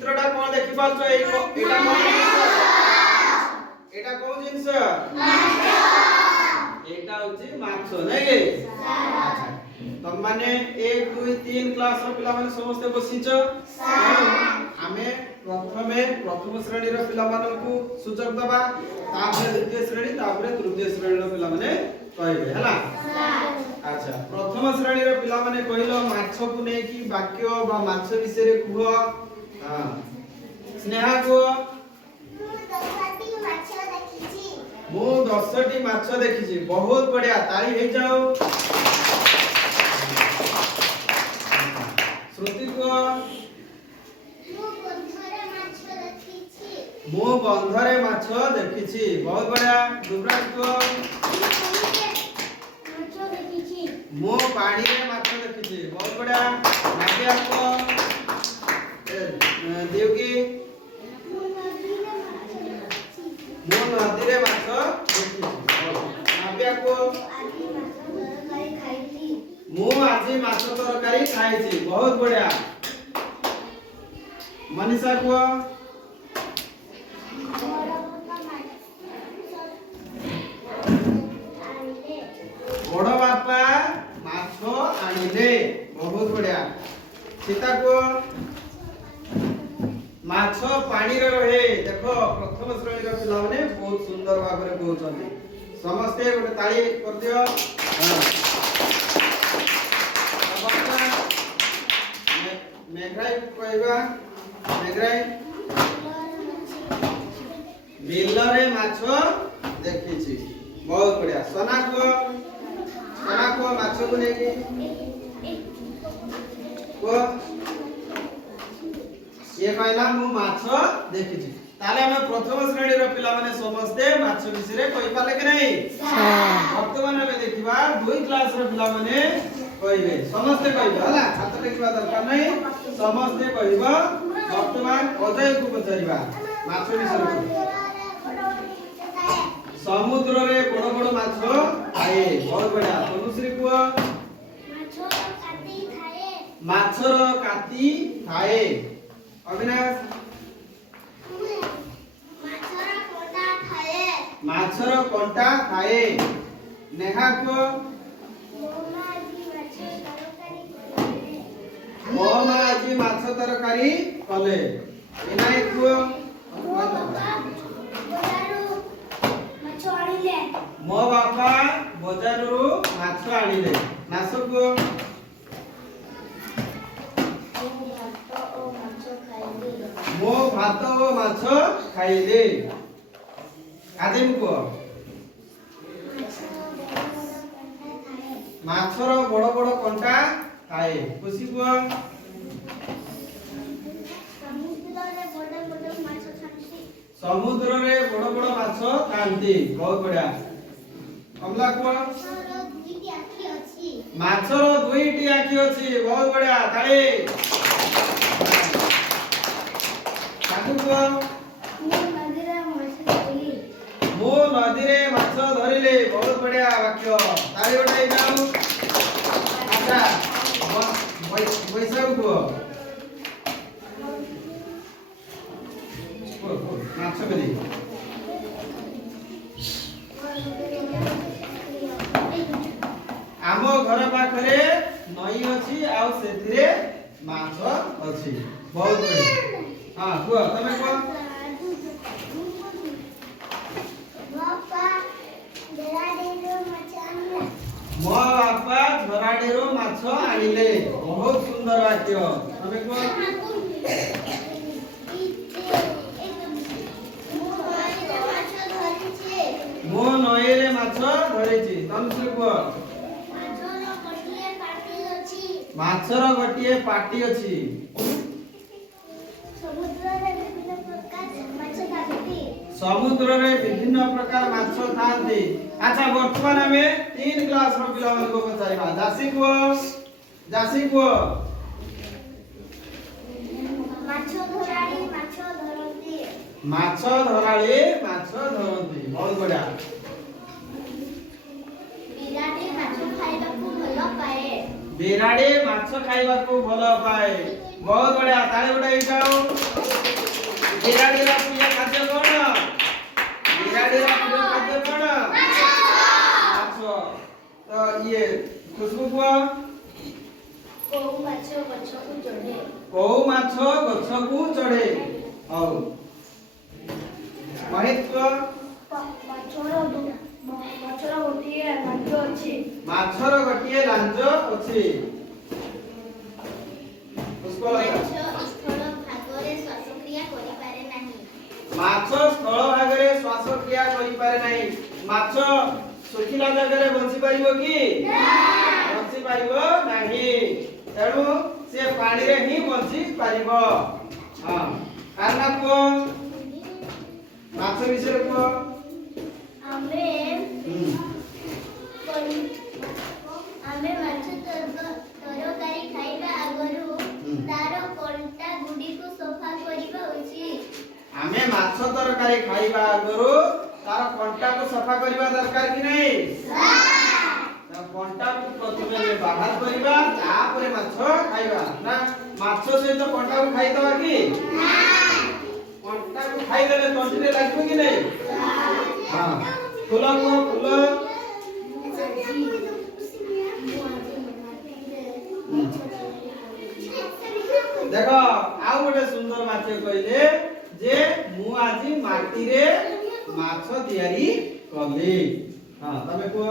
चित्रटा कोन देखि पाछो एटा कोन एटा कोन जिंस माछ एटा होची माछ नै गे अच्छा तम माने 1 2 3 क्लास रो पिला माने समस्त बसिछ आमे प्रथम श्रेणी रो पिला मानन को सूचक दबा तापरे द्वितीय श्रेणी तापरे तृतीय श्रेणी रो पिला माने कहबे हला अच्छा प्रथम श्रेणी रो पिला माने कहिलो माछ को नै कि वाक्य बा माछ विषय रे कुह हां स्नेहा को मु 10टी माछ देखिछि बहुत बढ़िया ताली हे जाओ श्रुति को मु बंधरे माछ देखिछि बहुत बढ़िया दुबराज को मु पानी रे माछ देखिछि बहुत बढ़िया नाबिया को देवकी मु नदी रे माछ देखिछि नाबिया को मु आजी माछ तरकारी खाइछि बहुत बढ़िया मनीषा को बड़ बापा माछ आनिले बहुत बढ़िया सीता को माछ पानी रे रहे देखो प्रथम श्रेणी रो पिला माने बहुत सुंदर भाव रे कहउछन्ती समस्त गोटे ताली कर दियो मेघराई कहबा मेघराई बिलरे माछ देखिछि बहुत बढ़िया सोना को माछ को नेकी को ये कहला मु माछ देखिछि ताले हम प्रथम श्रेणी रो पिला माने समस्त माछ विषय रे कहि पाले कि नै वर्तमान में देखिबा 2 क्लास रो पिला माने कहिबे समस्त कहिबा हला हाथ लिखिबा दरकार नै समस्त कहिबा वर्तमान अजय को पचारिबा माछ विषय समुद्र रे बड़ बड़ माछ आए बहुत बढ़िया तनुश्री को माछर काती खाए अविनाश माछर कंटा खाए नेहा को मोमा आजी माछ तरकारी कले विनायक को मो बापा बजारु माछ आनिले नासु को मो भात ओ माछ खाइले आदिम को माछर बड़ बड़ कंटा खाए खुशी को समुद्र रे बड़ बड़ माछ खांती बहुत बढ़िया कमला को माछर 2टी आखि अछि बहुत बढ़िया ताली साधु को मो नदी रे माछ धरिले बहुत बढ़िया वाक्य ताली उठाई जाऊ अच्छा वैसा को माछ बेली आमो घर पाखरे नई अछि आ सेथिरे माछ अछि बहुत बढ़िया हां को तमे को मो बापा धराडेरो माछ आनिले बहुत सुंदर वाक्य तमे को मो नईरे माछ धरिछि तमसे को माछर गोटिए पाटी अछि समुद्र रे विभिन्न प्रकार माछ थांती अच्छा वर्तमान हमें 3 क्लास रो पिला मन को पचाइबा जासी को माछ धराली माछ धरती बहुत बढ़िया ବିରାଡ଼ି ମାଛ ଖାଇବାକୁ ଭଲ ପାଏ। ବହୁତ ବଢିଆ, ତାଳି ବଜାଇ ଯାଅ। ବିରାଡ଼ିର ପ୍ରିୟ ଖାଦ୍ୟ କଣ? ବିରାଡ଼ିର ପ୍ରିୟ ଖାଦ୍ୟ କଣ? ମାଛ। ତ ଇଏ ଖୁସବୁ କୁହ। କୋଉ ମାଛ ଗଛକୁ ଚଢେ? କୋଉ ମାଛ ଗଛକୁ ଚଢେ? ହଉ ମହିତ୍ କୁହ। ମାଛର ଗୋଟିଏ ଲାଞ୍ଜ ଅଛି। ମାଛର ଗୋଟିଏ ଲାଞ୍ଜ ଅଛି। ମାଛ ସ୍ଥଳ ଭାଗରେ ଶ୍ୱାସକ୍ରିୟା କରିପାରେ ନାହିଁ। ମାଛ ସ୍ଥଳ ଭାଗରେ ଶ୍ୱାସକ୍ରିୟା କରିପାରେ ନାହିଁ। ମାଛ ଶୁଖିଲା ଜାଗାରେ ବଞ୍ଚି ପାରିବ କି? ବଞ୍ଚି ପାରିବ ନାହିଁ। ତେଣୁ ସେ ପାଣିରେ ହିଁ ବଞ୍ଚି ପାରିବ। ହଁ କାରଣ କୁହ, ମାଛ ବିଷୟରେ କୁହ। ଆମେ ମାଛ ତରକାରୀ ଖାଇବା ଆଗରୁ ତାର କଣ୍ଟା ଗୁଡ଼ିକୁ ସଫା କରିବା ଉଚିତ। ଆମେ ମାଛ ତରକାରୀ ଖାଇବା ଆଗରୁ ତାର କଣ୍ଟାକୁ ସଫା କରିବା ଦରକାର କି ନାହିଁ? କଣ୍ଟାକୁ ପ୍ରଥମେ ବାହାର କରିବା, ତାପରେ ମାଛ ଖାଇବା। ନା ମାଛ ସହିତ କଣ୍ଟାକୁ ଖାଇଦବା କି? କଣ୍ଟାକୁ ଖାଇଦେଲେ ତଣ୍ଟିରେ ଲାଗିବ କି ନାହିଁ? ହଁ ଫୁଲ କୁହ। ଫୁଲ ଦେଖ, ଆଉ ଗୋଟେ ସୁନ୍ଦର ବାକ୍ୟ କହିଲେ ଯେ ମୁଁ ଆଜି ମାଟିରେ ମାଛ ତିଆରି କଲି। ହଁ ତମେ କୁହ।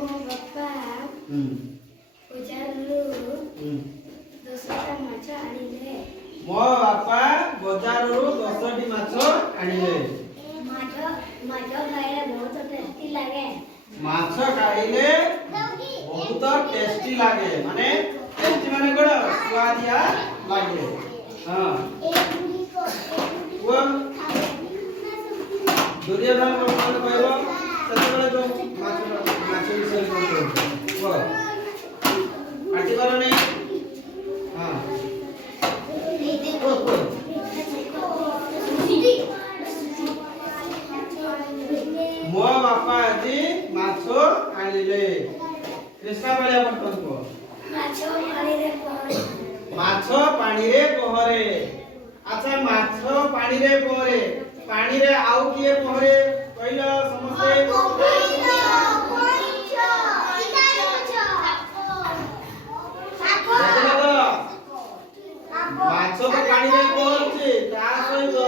ମୋ ବାପା ବଜାରରୁ 10ଟା ମାଛ ଆଣିଲେ। ମୋ ବାପା ବଜାରରୁ 10ଟି ମାଛ ଆଣିଲେ। ମାଛ ଖାଇଲେ ବହୁତ ଟେଷ୍ଟି ଲାଗେ। ମାଛ ଖାଇଲେ ବହୁତ ଟେଷ୍ଟି ଲାଗେ। ମାନେ ଟେଷ୍ଟି ମାନେ କଣ? ସୁଆଦିଆ ଲାଗେ। ହଁ କୁହ। ଦୁର୍ଯ୍ୟୋଧନ ବର୍ତ୍ତମାନ କହିବ ସେତେବେଳେ ଯୋଉ ମାଛ ବିଷୟରେ କଣ କୁହ। ପାଟି କରନି। ହଁ କୁହ। ମୋ ବାପା ଆଜି ମାଛ ଆଣିଲେ। କୃଷ୍ଣା ବାଳିଆ ବର୍ତ୍ତମାନ କୁହ। ମାଛ ପାଣିରେ ପହଁରେ। ଆଚ୍ଛା ମାଛ ପାଣିରେ ପହଁରେ। ପାଣିରେ ଆଉ କିଏ ପହଁରେ କହିଲ ସମସ୍ତେ? ମାଛ ତ ପାଣିରେ ପହଁରୁଛି, ତା ସହିତ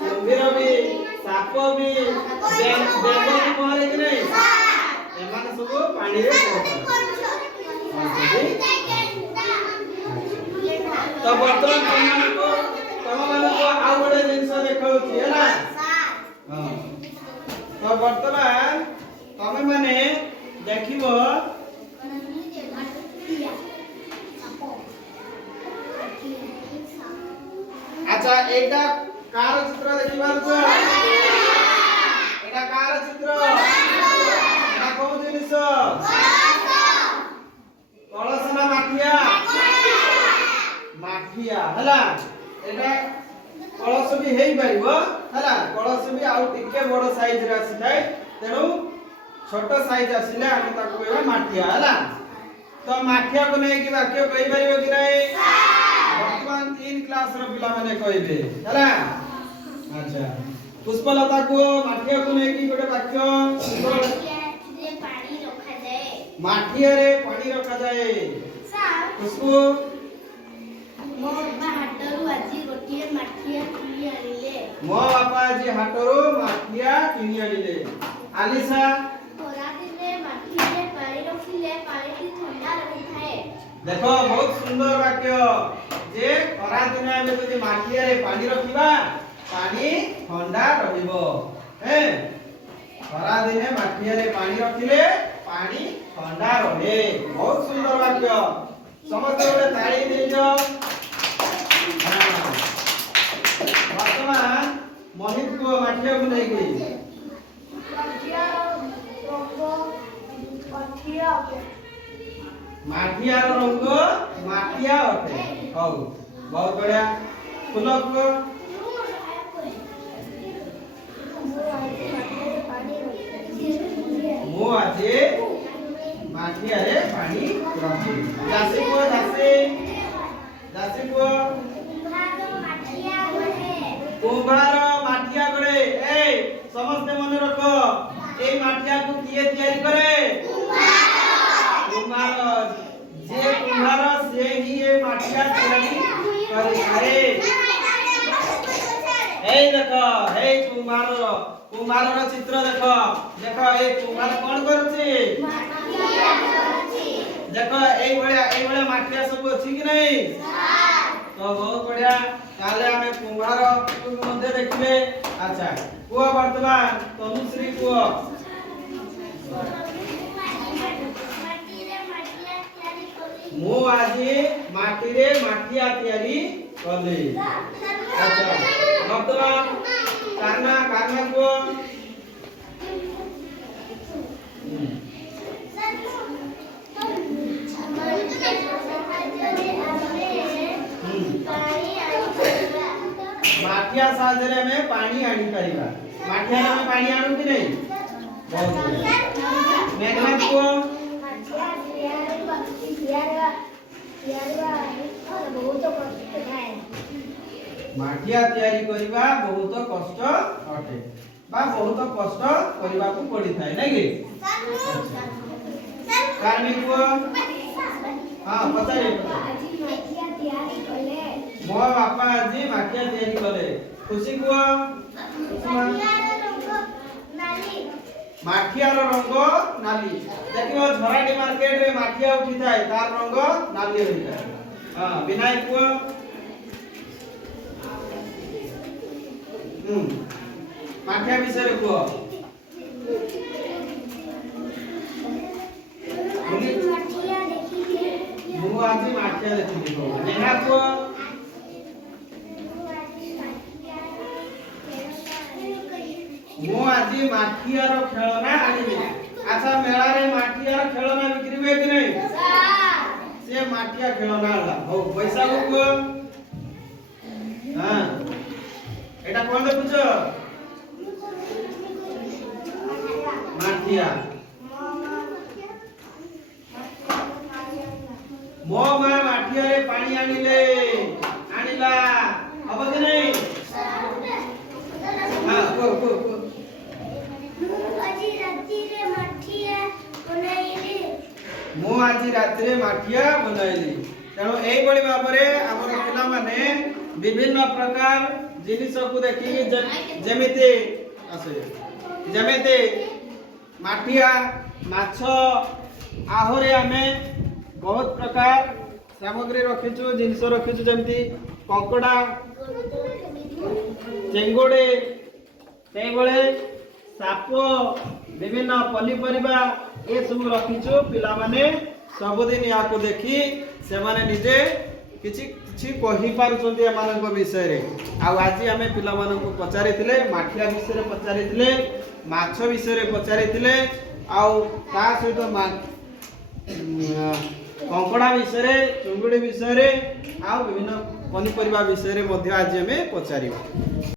କୁମ୍ଭୀର ବି, ସାପ ବି, ବେଙ୍ଗ ବି ପହଁରେ କି ନାହିଁ? ଏମାନେ ସବୁ ପାଣିରେ ପହଁରନ୍ତି। ତ ବର୍ତ୍ତମାନ ତମମାନଙ୍କୁ ଆଉ ଗୋଟେ ଜିନିଷ ଦେଖାଉଛି ହେଲା। ତ ବର୍ତ୍ତମାନ ତମେ ମାନେ ଦେଖିବ। আচ্ছা এইটা কার চিত্র দেখি পারছো? এটা কার চিত্র? এটা কোন জিনিস? কলস না মাঠিয়া? মাঠিয়া হেলা। এটা কলস ବି ହେଇ ପାରିବ ହେଲା। କଳସ ବି ଆଉ ଟିକେ ବଡ ସାଇଜ ରେ ଆସିଥାଏ। ତେଣୁ ଛୋଟ ସାଇଜ ଆସିଲେ ଆମେ ତାକୁ କହିବା ମାଠିଆ ହେଲା। ତ ମାଠିଆକୁ ନେଇକି ବାକ୍ୟ କହି ପାରିବ କି ନାହିଁ? ବର୍ତ୍ତମାନ 3 କ୍ଲାସ ର ପିଲାମାନେ କହିବେ ହେଲା। ଆଚ୍ଛା ପୁଷ୍ପଲତା କୁ ମାଠିଆକୁ ନେଇକି ଗୋଟେ ବାକ୍ୟ। ମାଠିଆରେ ପାଣି ରଖାଯାଏ। ପୁଷ୍ପ ମୋ ବାପା ହାଟରୁ ଆଜି ଗୋଟିଏ ମାଠିଆ କିଣି ଆଣିଲେ। ମୋ ବାପା ଆଜି ହାଟରୁ ମାଠିଆ କିଣି ଆଣିଲେ। ଆଲିସା ଖରାଦିନେ ମାଠିଆରେ ପାଣି ରଖିଲେ ପାଣିଟି ଥଣ୍ଡା ରହିଥାଏ। ଦେଖ ବହୁତ ସୁନ୍ଦର ବାକ୍ୟ ଯେ ଖରାଦିନେ ଆମେ ଯଦି ମାଠିଆରେ ପାଣି ରଖିବା ପାଣି ଥଣ୍ଡା ରହିବ। ଖରାଦିନେ ମାଠିଆରେ ପାଣି ରଖିଲେ ପାଣି ଥଣ୍ଡା ରହେ। ବହୁତ ସୁନ୍ଦର ବାକ୍ୟ। ସମସ୍ତେ ଗୋଟେ ତାଳି ଦେଇଦିଅ। ବର୍ତ୍ତମାନ ମହିତ କୁହ ମାଠିଆକୁ ନେଇକି। ମାଠିଆର ରଙ୍ଗ ମାଟିଆ ଅଟେ। ହଉ ବହୁତ ବଢିଆ। ଫୁଲ କୁହ। ମୁଁ ଆଜି ମାଠିଆରେ ପାଣି ରଖି। ଦାସୀ ପୁଅ ଦାସୀ ପୁଅ କୁମ୍ଭାର ମାଠିଆ ଗড়ে। এই ସମସ୍ତେ ମନେ ରଖ, এই ମାଠିଆକୁ କିଏ ତିଆରି କରେ? କୁମ୍ଭାର। ଯେ କୁମ୍ଭାର ସେ ହିଁ ଏ ମାଠିଆ ତିଆରି କରିଥାଏ। এই ଦେଖ, এই କୁମ୍ଭାରର ଚିତ୍ର ଦେଖ। ଦେଖ এই କୁମ୍ଭାର କଣ କରୁଛି? ଦେଖ এইଭଳିଆ ମାଠିଆ ସବୁ ଅଛି କି ନାହିଁ? ତ ବହୁତ ବଢିଆ। ତାହେଲେ ଆମେ କୁମ୍ଭାରକୁ ମଧ୍ୟ ଦେଖିଲେ। ଆଚ୍ଛା କୁହ ବର୍ତ୍ତମାନ ତନୁଶ୍ରୀ କୁହ। ମୁଁ ଆଜି ମାଟିରେ ମାଠିଆ ତିଆରି କଲି। ଆଚ୍ଛା ବର୍ତ୍ତମାନ କାହ୍ନା କୁହ। ମାଠିଆ ସାହାଯ୍ୟରେ ଆମେ ପାଣି ଆଣିପାରିବା। ମାଠିଆରେ ଆମେ ପାଣି ଆଣୁ କି ନାହିଁ? ବହୁତ ବଢିଆ। ମେଘନାଥ କୁହ। ମାଠିଆ ତିଆରି କରିବା ବହୁତ କଷ୍ଟ ଅଟେ ବା ବହୁତ କଷ୍ଟ କରିବାକୁ ପଡିଥାଏ ନାଇଁ କି? କାର୍ମୀ କୁହ। ହଁ ପଚାରେ। ମୋ ବାପା ଆଜି ମାଠିଆ ତିଆରି କଲେ। ଖୁସି କୁହ। ମାଠିଆର ରଙ୍ଗ ନାଲି। ଦେଖିବ ଝରାଟି ମାର୍କେଟରେ ମାଠିଆ ଉଠିଥାଏ, ତାର ରଙ୍ଗ ନାଲି ହୋଇଥାଏ। ହଁ ବିନାୟକ କୁହ। ମାଠିଆ ବିଷୟରେ କୁହ। ମୁଁ ଆଜି ମାଠିଆ ଦେଖିଲି। ନେହା କୁହ। ମୁଁ ଆଜି ମାଠିଆର ଖେଳନା ଆଣିଲି। ଆଚ୍ଛା ମେଳାରେ ମାଠିଆର ଖେଳନା ବିକ୍ରି ହୁଏ କି ନାହିଁ? ସେ ମାଠିଆ ଖେଳନା ଆଣିଲା। ହଉ ପଇସା କୁହ। ହଁ এটা কোন দেখুছ? মাঠিয়া। ମୋ ମା ମାଠିଆରେ ପାଣି ଆଣିଲା। ହବ କି ନାହିଁ? ହଁ କୁହ। ମୁଁ ଆଜି ରାତିରେ ମାଠିଆ ବନାଇଲି। ତେଣୁ এইଭଳି ଭାବରେ ଆମର ପିଲାମାନେ ବିଭିନ୍ନ ପ୍ରକାର ଜିନିଷକୁ ଦେଖିକି ଯେମିତି ମାଠିଆ, ମାଛ, ଆହୁରି ଆମେ ବହୁତ ପ୍ରକାର ସାମଗ୍ରୀ ରଖିଛୁ, ଜିନିଷ ରଖିଛୁ, ଯେମିତି କଙ୍କଡା, ଚିଙ୍ଗୁଡି, ସେଇଭଳି ସାପ, ବିଭିନ୍ନ ପନିପରିବା ଏସବୁ ରଖିଛୁ। ପିଲାମାନେ ସବୁଦିନ ଏହାକୁ ଦେଖି ସେମାନେ ନିଜେ କିଛି କହିପାରୁଛନ୍ତି ଏମାନଙ୍କ ବିଷୟରେ। ଆଉ ଆଜି ଆମେ ପିଲାମାନଙ୍କୁ ପଚାରିଥିଲେ, ମାଠିଆ ବିଷୟରେ ପଚାରିଥିଲେ, ମାଛ ବିଷୟରେ ପଚାରିଥିଲେ, ଆଉ ତା ସହିତ କଙ୍କଡା ବିଷୟରେ, ଚୁଙ୍ଗୁଡି ବିଷୟରେ, ଆଉ ବିଭିନ୍ନ ପନିପରିବା ବିଷୟରେ ମଧ୍ୟ ଆଜି ଆମେ ପଚାରିବା।